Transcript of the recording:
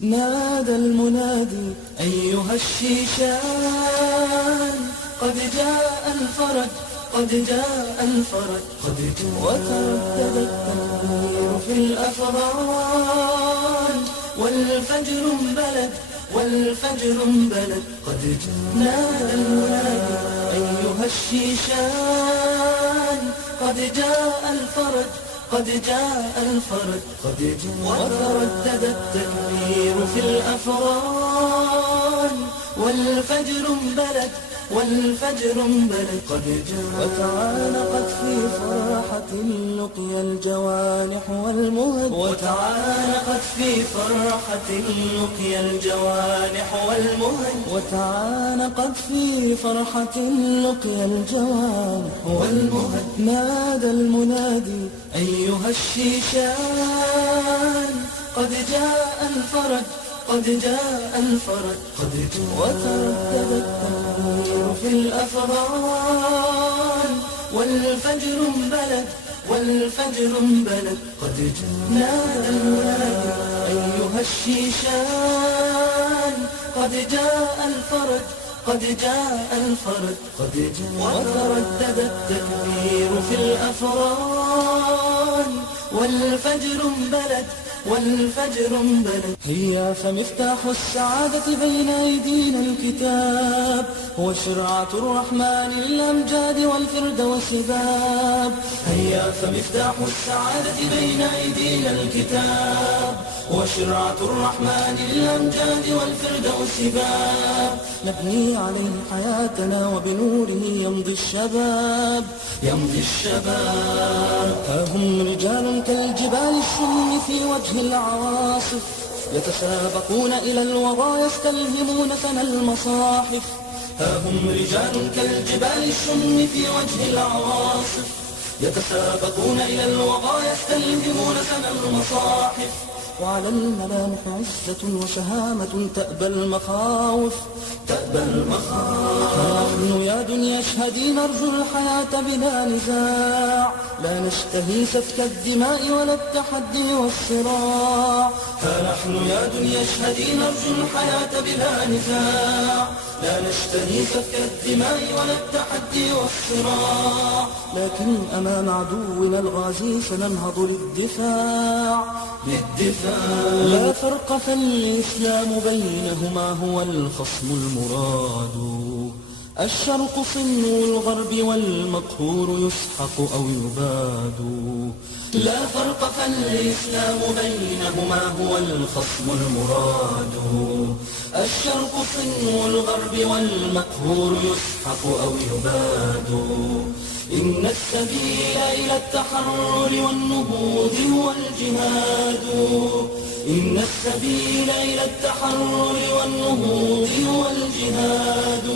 نادى المنادي أيها الشيشان قد جاء الفرج قد جاء الفرج وتردد التنوير في الأفغان والفجر انبلد والفجر انبلد قد جاء نادى المنادي أيها الشيشان قد جاء الفرج قد جاء الفرج وتردد التنوير في الأفغان والفجر انبلد والفجر انبلد قد جاء وتعانقت في فرحة لقي الجوانح والمهد وتعانقت في فرحة لقي الجوانح والمهد وتعانقت في فرحة لقي الجوانح والمهد نادى المنادي أيها الشيشان قد جاء الفرج قد جاء الفرج وتردد التنوير في الأفغان والفجر انبلد والفجر انبلد قد جاء نادى المنادي أيها الشيشان قد جاء الفرج قد جاء الفرج وتردد التنوير في الأفغان والفجر انبلد والفجر انبلد هيا فمفتاح السعادة بين أيدينا الكتاب هو شرعة الرحمن للأمجاد والفردوس باب هيا فمفتاح السعادة بين أيدينا الكتاب هو شرعة الرحمن للأمجاد والفردوس باب نبني عليه حياتنا وبنوره يمضي الشباب يمضي الشباب ها هم رجال كالجبال السم في وجه العواصف يتسابقون إلى الوغى يستلهمون ثنى المصاحف ها هم رجال كالجبال السم في وجه العواصف يتسابقون إلى الوغى يستلهمون ثنى المصاحف وعلى الملامح عزة وشهامة تأبى المخاوف تأبى المخاوف فنحن يا دنيا اشهدي نرجو الحياة بلا نزاع لا نشتهي سفك الدماء ولا التحدي والصراع فنحن يا دنيا اشهدي نرجو الحياة بلا نزاع لا نشتهي سفك الدماء ولا التحدي والصراع لكن أمام عدونا الغازي سننهض للدفاع لا فرق فالإسلام بينهما هو الخصم المراد الشرق صن الغرب والمقهور يسحق أو يباد لا فرق فالإسلام بينهما هو الخصم المراد الشرق صن الغرب والمقهور يسحق أو يباد إن السبيل إلى التحرر والنهوض هو الجهاد إن السبيل إلى التحرر والنهوض هو الجهاد